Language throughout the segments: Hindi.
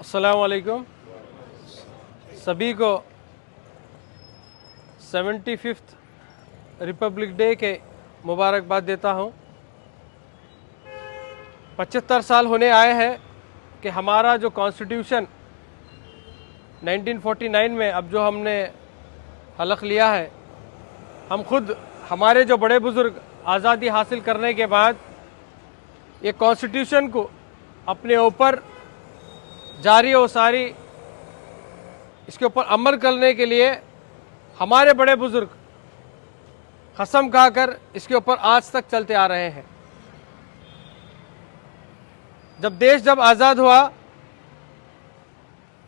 अस्सलाम वालेकुम। सभी को 75th रिपब्लिक डे के मुबारकबाद देता हूँ। 75 साल होने आए हैं कि हमारा जो कॉन्स्टिट्यूशन 1949 में अब जो हमने हलक़ लिया है, हम खुद हमारे जो बड़े बुज़ुर्ग आज़ादी हासिल करने के बाद ये कॉन्स्टिट्यूशन को अपने ऊपर जारी और सारी इसके ऊपर अमल करने के लिए हमारे बड़े बुज़ुर्ग कसम खाकर इसके ऊपर आज तक चलते आ रहे हैं। जब देश आज़ाद हुआ,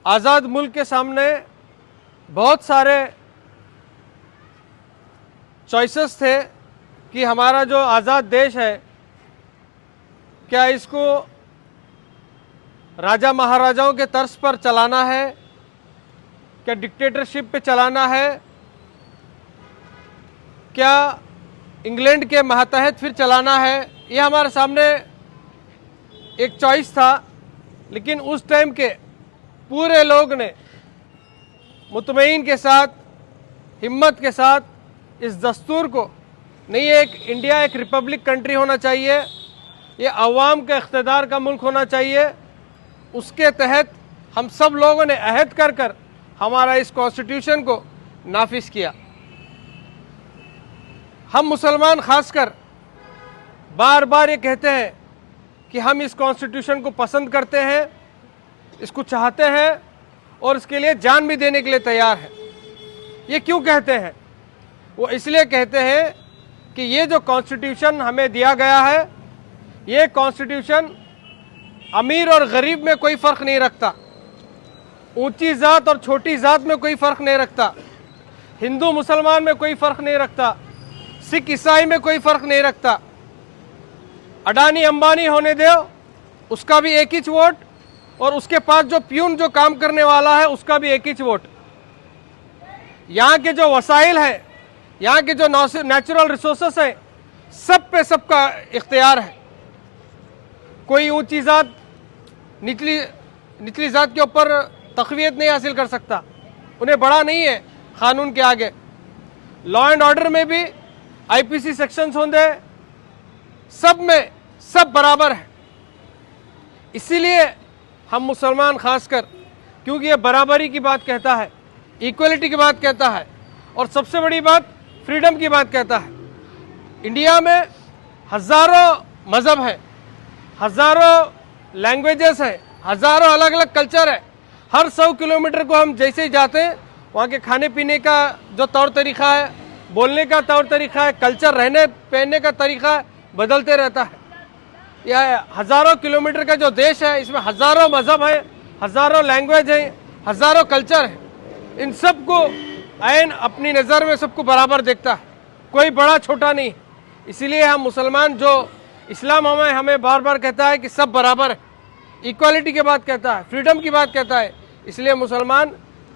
आज़ाद मुल्क के सामने बहुत सारे चॉइसेस थे कि हमारा जो आज़ाद देश है, क्या इसको राजा महाराजाओं के तर्ज पर चलाना है, क्या डिक्टेटरशिप पे चलाना है, क्या इंग्लैंड के मातहत फिर चलाना है। ये हमारे सामने एक चॉइस था। लेकिन उस टाइम के पूरे लोग ने मुतमईन के साथ, हिम्मत के साथ इस दस्तूर को, नहीं एक इंडिया एक रिपब्लिक कंट्री होना चाहिए, ये अवाम के इख्तिदार का मुल्क होना चाहिए, उसके तहत हम सब लोगों ने अहद कर कर हमारा इस कॉन्स्टिट्यूशन को नाफिज किया। हम मुसलमान खासकर बार बार ये कहते हैं कि हम इस कॉन्स्टिट्यूशन को पसंद करते हैं, इसको चाहते हैं और इसके लिए जान भी देने के लिए तैयार हैं। ये क्यों कहते हैं? वो इसलिए कहते हैं कि ये जो कॉन्स्टिट्यूशन हमें दिया गया है, ये कॉन्स्टिट्यूशन अमीर और गरीब में कोई फ़र्क नहीं रखता, ऊंची ज़ात और छोटी ज़ात में कोई फ़र्क नहीं रखता, हिंदू मुसलमान में कोई फ़र्क नहीं रखता, सिख ईसाई में कोई फ़र्क नहीं रखता। अडानी अंबानी होने दो, उसका भी एक ही वोट, और उसके पास जो प्यून जो काम करने वाला है उसका भी एक ही वोट। यहाँ के जो वसाइल हैं, यहाँ के जो नेचुरल रिसोर्सेस हैं, सब पे सबका इख्तियार है। कोई ऊंची ज़ात निचली ज़ात के ऊपर तक़वियत नहीं हासिल कर सकता, उन्हें बड़ा नहीं है कानून के आगे। लॉ एंड ऑर्डर में भी आईपीसी सेक्शंस होंगे, सब में सब बराबर है। इसीलिए हम मुसलमान खासकर, क्योंकि ये बराबरी की बात कहता है, इक्वलिटी की बात कहता है, और सबसे बड़ी बात फ्रीडम की बात कहता है। इंडिया में हज़ारों मज़हब हैं, हज़ारों लैंग्वेजेस हैं, हज़ारों अलग अलग कल्चर है। हर 100 किलोमीटर को हम जैसे ही जाते हैं, वहाँ के खाने पीने का जो तौर तरीक़ा है, बोलने का तौर तरीक़ा है, कल्चर, रहने पहनने का तरीक़ा है, बदलते रहता है। यह हज़ारों किलोमीटर का जो देश है, इसमें हज़ारों मज़हब हैं, हज़ारों लैंग्वेज हैं, हज़ारों कल्चर हैं। इन सब को ऐन अपनी नज़र में सबको बराबर देखता है, कोई बड़ा छोटा नहीं। इसीलिए हम मुसलमान, जो इस्लाम हमें बार बार कहता है कि सब बराबर है, इक्वालिटी की बात कहता है, फ्रीडम की बात कहता है, इसलिए मुसलमान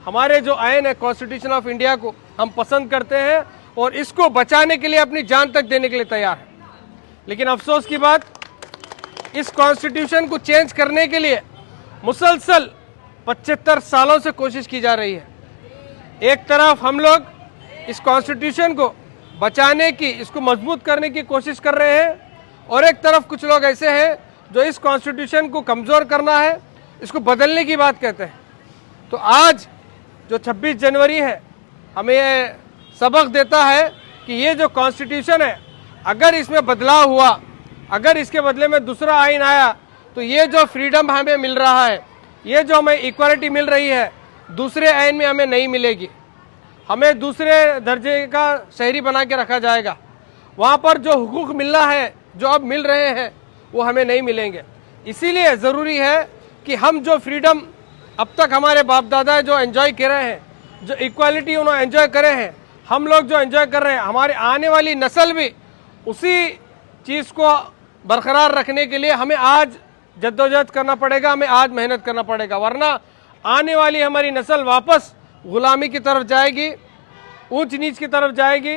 हमारे जो आइन है कॉन्स्टिट्यूशन ऑफ इंडिया को हम पसंद करते हैं और इसको बचाने के लिए अपनी जान तक देने के लिए तैयार है। लेकिन अफसोस की बात, इस कॉन्स्टिट्यूशन को चेंज करने के लिए मुसलसल 75 सालों से कोशिश की जा रही है। एक तरफ हम लोग इस कॉन्स्टिट्यूशन को बचाने की, इसको मजबूत करने की कोशिश कर रहे हैं, और एक तरफ कुछ लोग ऐसे हैं जो इस कॉन्स्टिट्यूशन को कमज़ोर करना है, इसको बदलने की बात कहते हैं। तो आज जो 26 जनवरी है, हमें ये सबक देता है कि ये जो कॉन्स्टिट्यूशन है, अगर इसमें बदलाव हुआ, अगर इसके बदले में दूसरा आइन आया, तो ये जो फ्रीडम हमें मिल रहा है, ये जो हमें इक्वालिटी मिल रही है, दूसरे आइन में हमें नहीं मिलेगी। हमें दूसरे दर्जे का शहरी बना के रखा जाएगा। वहाँ पर जो हुकूक मिलना है, जो अब मिल रहे हैं, वो हमें नहीं मिलेंगे। इसीलिए ज़रूरी है कि हम जो फ्रीडम अब तक हमारे बाप दादा जो एंजॉय कर रहे हैं, जो इक्वालिटी उन्होंने एंजॉय करे हैं, हम लोग जो एंजॉय कर रहे हैं, हमारी आने वाली नस्ल भी उसी चीज़ को बरकरार रखने के लिए हमें आज जद्दोजहद करना पड़ेगा, हमें आज मेहनत करना पड़ेगा, वरना आने वाली हमारी नस्ल वापस गुलामी की तरफ जाएगी, ऊंच नीच की तरफ जाएगी।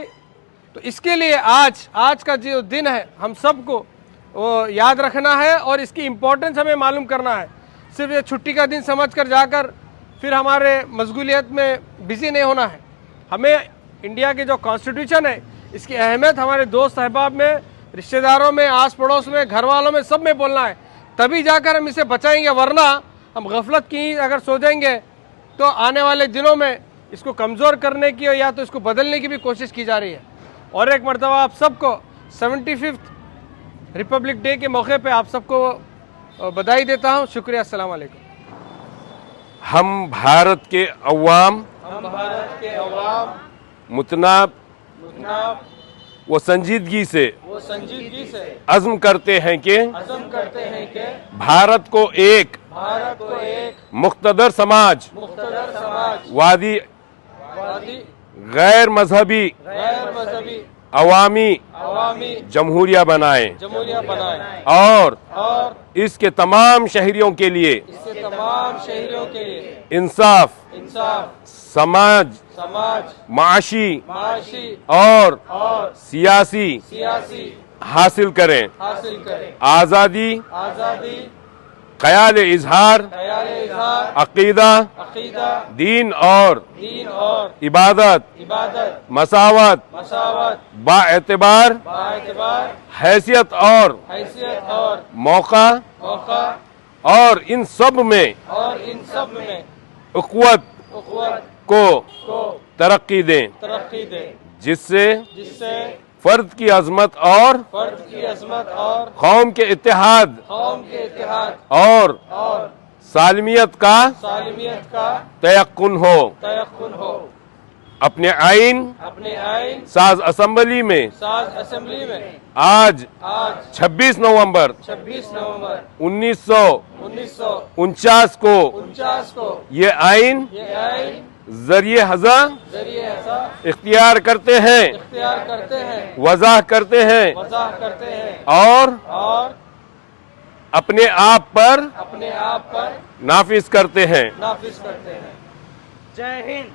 तो इसके लिए आज का जो दिन है हम सबको वो याद रखना है और इसकी इम्पोर्टेंस हमें मालूम करना है। सिर्फ ये छुट्टी का दिन समझकर जाकर फिर हमारे मशगूलियत में बिजी नहीं होना है। हमें इंडिया के जो कॉन्स्टिट्यूशन है इसकी अहमियत हमारे दोस्त अहबाब में, रिश्तेदारों में, आस पड़ोस में, घर वालों में, सब में बोलना है, तभी जाकर हम इसे बचाएंगे। वरना हम गफलत की अगर सो जाएंगे तो आने वाले दिनों में इसको कमज़ोर करने की या तो इसको बदलने की भी कोशिश की जा रही है। और एक मरतबा आप सबको 75th रिपब्लिक डे के मौके पे आप सबको बधाई देता हूँ। शुक्रिया, अस्सलाम वालेकुम। हम भारत के अवाम मुतनाब व संजीदगी से अज़्म करते हैं कि भारत को एक मुख्तदर समाज वादी गैर मजहबी अवामी जमहूरिया बनाए और इसके तमाम शहरियों के लिए इंसाफ, समाज, माशी और सियासी हासिल करें। आज़ादी, ख्याल इजहार, अकीदा, दीन और इबादत, मसावत, बाएतबार हैसियत और मौका और इन सब में उख़्वत को तरक्की दें, जिससे फर्द की अजमत और कौम के इत्तेहाद और सालमियत का तयक्कुन हो। अपने आइन साज असेंबली में आज 26 नवंबर 1949 को ये आइन जरिए हज़ा इख्तियार करते हैं, वज़ाह करते हैं और अपने आप पर नाफिज करते हैं। जय हिंद।